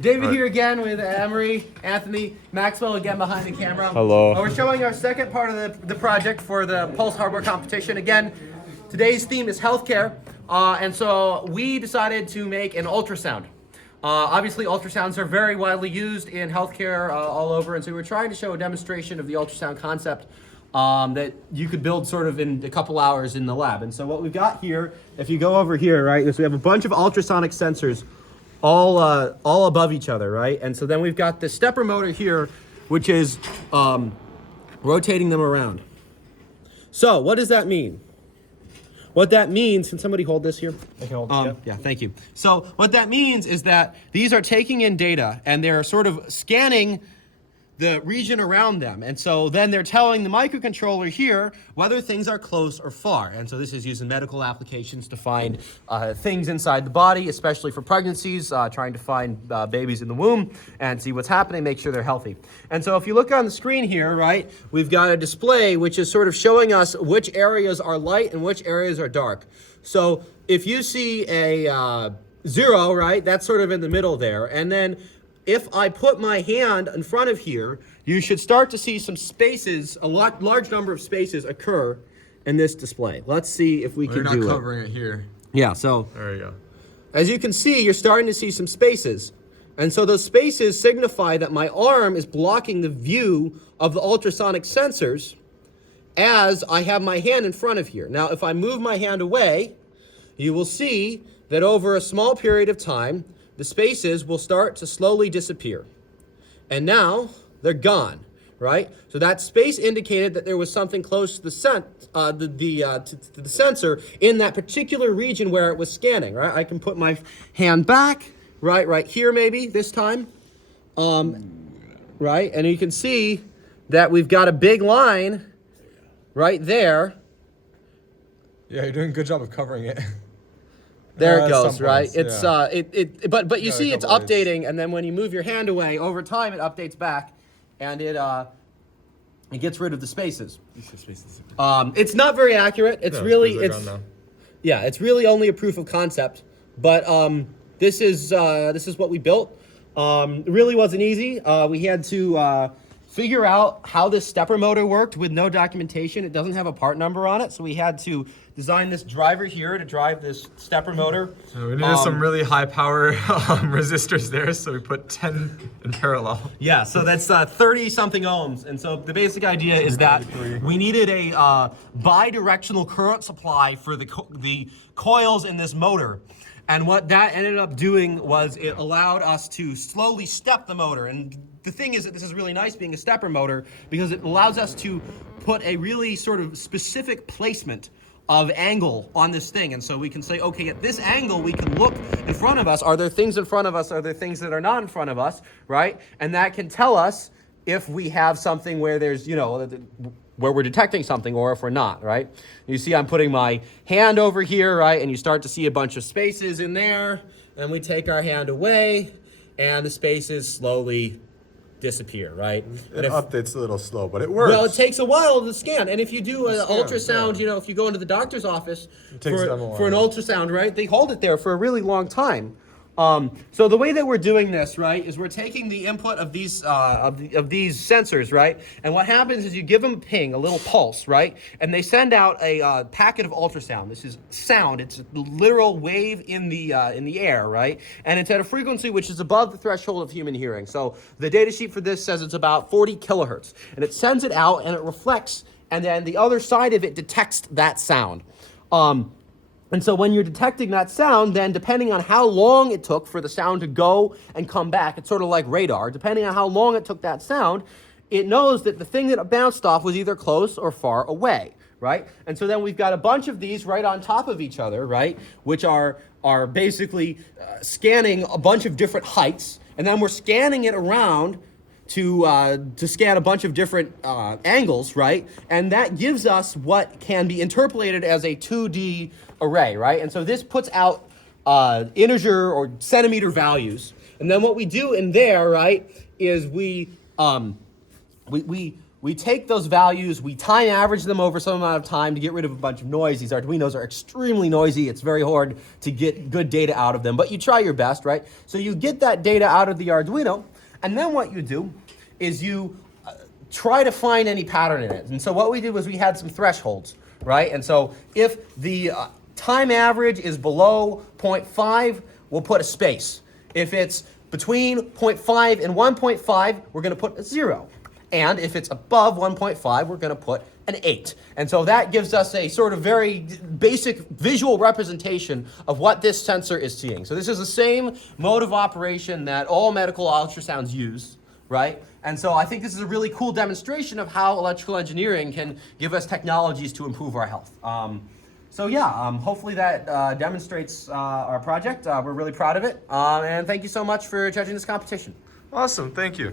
David here again with Emery, Anthony, Maxwell again behind the camera. Hello. We're showing our second part of the project for the Pulse Hardware competition. Again, today's theme is healthcare, and so we decided to make an ultrasound. Obviously, ultrasounds are very widely used in healthcare all over, and so we're trying to show a demonstration of the ultrasound concept that you could build sort of in a couple hours in the lab. And so what we've got here, if you go over here, right, is we have a bunch of ultrasonic sensors all above each other, right? And so then we've got the stepper motor here, which is rotating them around. So what does that mean? What that means, can somebody hold this here? I can hold it, yeah, thank you. So what that means is that these are taking in data and they're sort of scanning the region around them. And so then they're telling the microcontroller here whether things are close or far. And so this is used in medical applications to find things inside the body, especially for pregnancies, trying to find babies in the womb and see what's happening, make sure they're healthy. And so if you look on the screen here, right, we've got a display which is sort of showing us which areas are light and which areas are dark. So if you see a 0, right, that's sort of in the middle there. And then if I put my hand in front of here, you should start to see some spaces, large number of spaces occur in this display. Let's see if we can do it. You're not covering it here. Yeah, so There you go. as you can see, you're starting to see some spaces. And so those spaces signify that my arm is blocking the view of the ultrasonic sensors as I have my hand in front of here. Now, if I move my hand away, you will see that over a small period of time, the spaces will start to slowly disappear. And now they're gone, right? So that space indicated that there was something close to the sensor in that particular region where it was scanning, right? I can put my hand back, right here maybe this time, right? And you can see that we've got a big line right there. Yeah, you're doing a good job of covering it. There it goes, right? Points, it's yeah. but you Got a see it's couple ways. updating, and then when you move your hand away, over time it updates back, and it gets rid of the spaces. It's not very accurate. It's No, really they're gone now. yeah, it's really only a proof of concept. But this is what we built. It really wasn't easy. We had to figure out how this stepper motor worked with no documentation. It doesn't have a part number on it, so we had to design this driver here to drive this stepper motor. So we needed some really high power resistors there, so we put 10 in parallel. Yeah, so that's 30 something ohms. And so the basic idea is that we needed a bi-directional current supply for the coils in this motor. And what that ended up doing was it allowed us to slowly step the motor. And the thing is that this is really nice being a stepper motor because it allows us to put a really sort of specific placement of angle on this thing. And so we can say, okay, at this angle, we can look in front of us. Are there things in front of us? Are there things that are not in front of us, right? And that can tell us if we have something where there's, where we're detecting something or if we're not, right? You see I'm putting my hand over here, right? And you start to see a bunch of spaces in there. Then we take our hand away and the spaces slowly disappear, right? It updates a little slow, but it works. Well, it takes a while to scan. And if you do an scan, ultrasound, yeah. if you go into the doctor's office takes them a while. for an ultrasound, right, they hold it there for a really long time. So the way that we're doing this, right, is we're taking the input of these sensors, right, and what happens is you give them a ping, a little pulse, right, and they send out a packet of ultrasound. This is sound. It's a literal wave in the air, right, and it's at a frequency which is above the threshold of human hearing. So the data sheet for this says it's about 40 kilohertz, and it sends it out and it reflects, and then the other side of it detects that sound. And so when you're detecting that sound, then depending on how long it took for the sound to go and come back, it's sort of like radar. Depending on how long it took that sound, it knows that the thing that it bounced off was either close or far away, right? And so then we've got a bunch of these right on top of each other, right? Which are basically scanning a bunch of different heights. And then we're scanning it around to scan a bunch of different angles, right? And that gives us what can be interpolated as a 2D array, right? And so this puts out integer or centimeter values. And then what we do in there, right, is we we take those values, we time average them over some amount of time to get rid of a bunch of noise. These Arduinos are extremely noisy. It's very hard to get good data out of them, but you try your best, right? So you get that data out of the Arduino, and then what you do is you try to find any pattern in it. And so what we did was we had some thresholds, right? And so if the time average is below 0.5, we'll put a space. If it's between 0.5 and 1.5, we're going to put a 0. And if it's above 1.5, we're going to put an 8. And so that gives us a sort of very basic visual representation of what this sensor is seeing. So this is the same mode of operation that all medical ultrasounds use, right? And so I think this is a really cool demonstration of how electrical engineering can give us technologies to improve our health. Hopefully that demonstrates our project. We're really proud of it. And thank you so much for judging this competition. Awesome, thank you.